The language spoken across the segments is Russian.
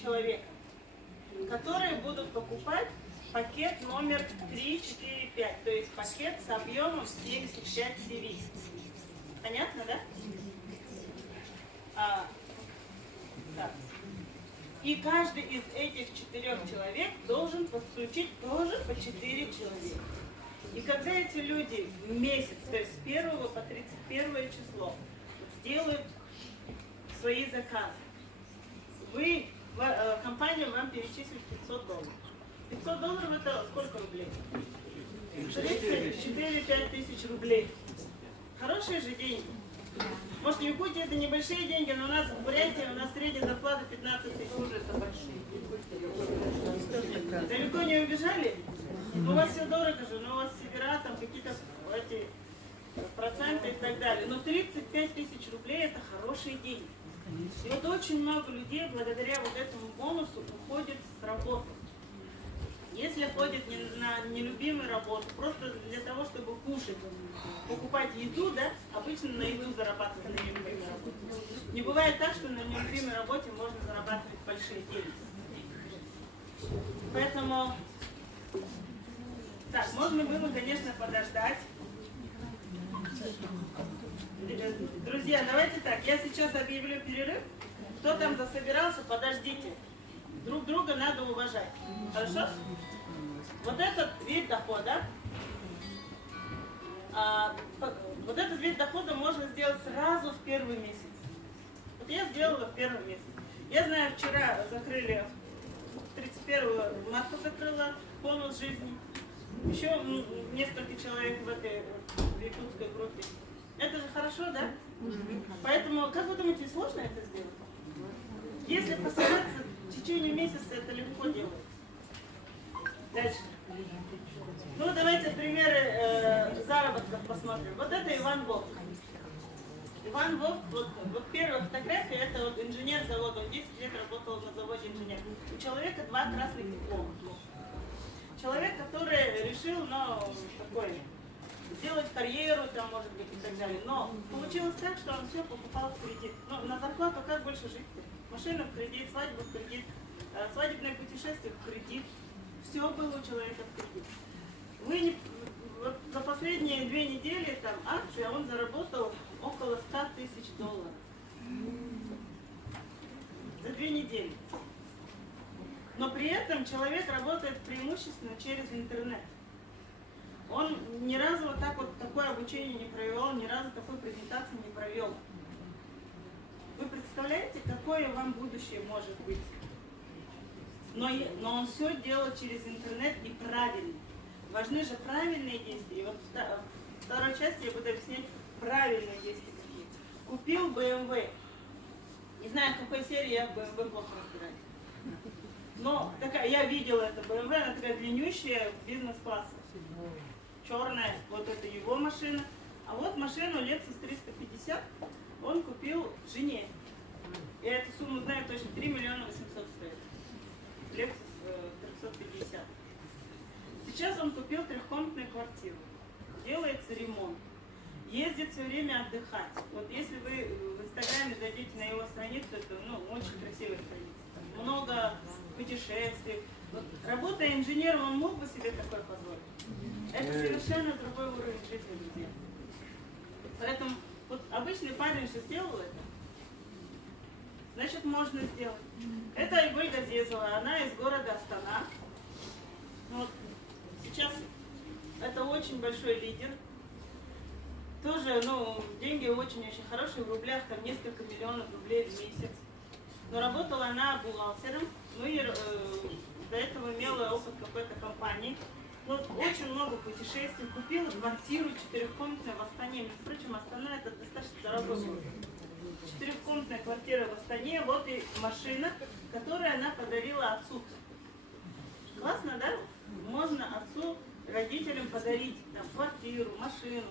человека, которые будут покупать пакет номер 3, 4, 5, то есть пакет с объемом 75 CV. Понятно, да? Так. И каждый из этих 4 человек должен подключить тоже по 4 человека. И когда эти люди в месяц, то есть с 1 по 31 число, сделают свои заказы, компания вам перечислит $500. $500 это сколько рублей? 34-5 тысяч рублей. Хорошие же деньги. Может, в Якутии это небольшие деньги, но у нас в Бурятии у нас средняя зарплата 15 тысяч. Уже это большие. Далеко не убежали? У вас все дорого же, но у вас севера, там какие-то эти проценты и так далее. Но 35 тысяч рублей это хорошие деньги. И вот очень много людей благодаря вот этому бонусу уходит с работы. Если ходят на нелюбимую работу, просто для того, чтобы кушать, покупать еду, да, обычно на еду зарабатывать на нелюбимой работе. Не бывает так, что на нелюбимой работе можно зарабатывать большие деньги. Поэтому, так, можно было, конечно, подождать. Друзья, давайте так, я сейчас объявлю перерыв. Кто там засобирался, подождите. Друг друга надо уважать. Хорошо? Вот этот вид дохода, вот этот вид дохода можно сделать сразу в первый месяц. Вот я сделала в первый месяц. Я знаю, вчера закрыли, 31 марта закрыла бонус жизни. Еще несколько человек в этой якутской группе. Это же хорошо, да? Поэтому, как вы думаете, сложно это сделать? Если постараться, в течение месяца это легко делать. Дальше. Ну, давайте примеры заработков посмотрим. Вот это Иван Вовк. Иван Вовк, вот первая фотография, это вот инженер завода. Он 10 лет работал на заводе инженер. У человека 2 красных диплома. Человек, который решил, такой, сделать карьеру, там, может быть, и так далее. Но получилось так, что он все покупал в кредит. Ну, на зарплату как больше жить-то? Машина в кредит, свадьба в кредит, свадебное путешествие в кредит. Все было у человека в кредит. Вот за последние 2 недели там акции он заработал около $100 тысяч. За 2 недели. Но при этом человек работает преимущественно через интернет. Он ни разу вот так вот такое обучение не провел, ни разу такой презентации не провел. Вы представляете, какое вам будущее может быть? Но он все делал через интернет и правильно. Важны же правильные действия. И вот в второй части я буду объяснять правильные действия какие. Купил BMW. Не знаю, в какой серии я в BMW плохо разбираюсь. Но я видела это BMW, она такая длиннющая, бизнес-класса. Черная, вот это его машина. А вот машину Lexus 350 он купил жене. Я эту сумму знаю точно, 3 800 000 стоит. Lexus 350. Сейчас он купил 3-комнатную квартиру. Делается ремонт. Ездит все время отдыхать. Вот если вы в Инстаграме зайдете на его страницу, это очень красивая страница. Много путешествий. Вот, работая инженером, он мог бы себе такое позволить. Это совершенно другой уровень жизни, друзья. Поэтому вот обычный парень же сделал это. Значит, можно сделать. Это Айгуль Газезова, она из города Астана. Вот. Сейчас это очень большой лидер. Тоже, деньги очень-очень хорошие, в рублях там несколько миллионов рублей в месяц. Но работала она бухгалтером, и до этого имела опыт какой-то компании. Очень много путешествий, купила квартиру 4-комнатную в Астане. Между прочим, Астана это достаточно дорогой город. 4-комнатная квартира в Астане, вот и машина, которую она подарила отцу. Классно, да? Можно отцу, родителям подарить там, квартиру, машину,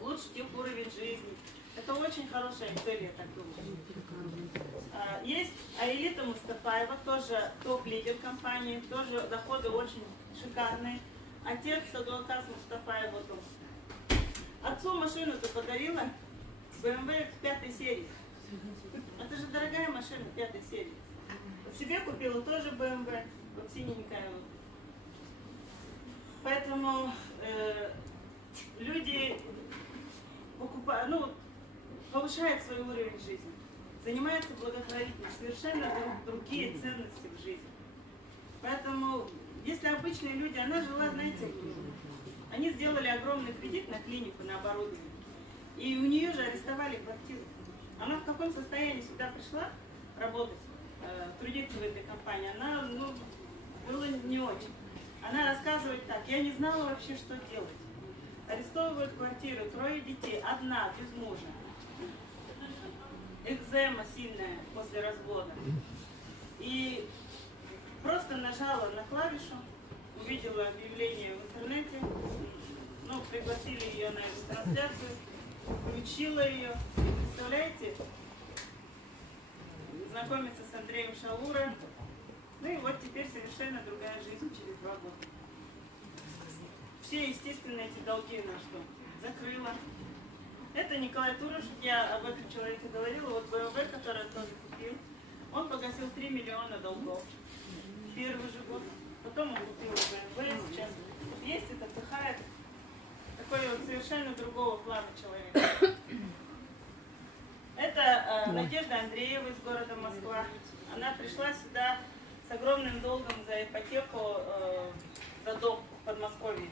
улучшить их уровень жизни. Это очень хорошая цель, я так думаю. Есть Аэлита Мустафаева, тоже топ-лидер компании, тоже доходы очень шикарные. Отец Садуакас Мустафаев, вот он. Отцу машину-то подарила BMW 5 серии. Это же дорогая машина 5 серии. Себе купила тоже BMW, вот синенькая вот. Поэтому люди покупают, ну, повышают свой уровень жизни, занимаются благотворительностью, совершенно другие ценности в жизни. Поэтому, если обычные люди, она жила, знаете, они сделали огромный кредит на клинику, на оборудование, и у нее же арестовали квартиру. Она в каком состоянии сюда пришла работать, трудиться в этой компании, она, ну, было не очень. Она рассказывает так: я не знала вообще, что делать. Арестовывают квартиру, 3 детей, одна, без мужа. Экзема сильная после развода. И просто нажала на клавишу, увидела объявление в интернете, ну, пригласили ее на эту трансляцию, включила ее. И представляете, знакомиться с Андреем Шалура. Ну и вот теперь совершенно другая жизнь через 2 года. Все, естественно, эти долги на что? Закрыла. Это Николай Турошев, я об этом человеке говорила, вот БМВ, который он тоже купил, он погасил 3 миллиона долгов в первый же год. Потом он купил БМВ, сейчас ездит, отдыхает. Такой вот совершенно другого плана человек. Это Надежда Андреева из города Москва. Она пришла сюда с огромным долгом за ипотеку, за дом в Подмосковье.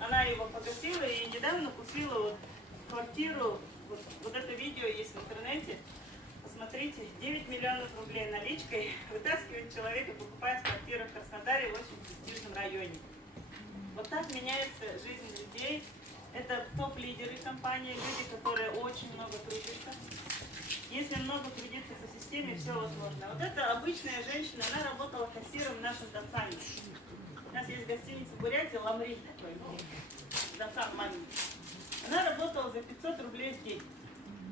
Она его погасила и недавно купила вот квартиру. Вот это видео есть в интернете. Посмотрите, 9 миллионов рублей наличкой вытаскивает человек и покупает квартиру в Краснодаре в очень престижном районе. Вот так меняется жизнь людей. Это топ-лидеры компании, люди, которые очень много трудятся. Если много трудиться по системе, все возможно. Вот это обычная женщина, она работала кассиром в нашем Дацане. У нас есть гостиница в Бурятии, Ламрит такой, ну, Дацан мамин. Она работала за 500 рублей в день.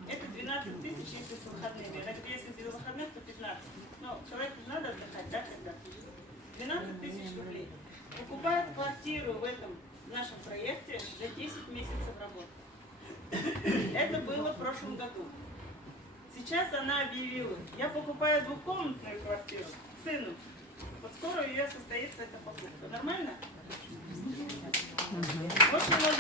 Это 12 тысяч, если с выходными. Это если без выходных, то 15. Но человеку же надо отдыхать, да, когда? 12 тысяч рублей. Покупает квартиру в этом нашем проекте за 10 месяцев работы. Это было в прошлом году. Сейчас она объявила: я покупаю 2-комнатную квартиру сыну. Вот скоро у нее состоится эта покупка. Нормально? Очень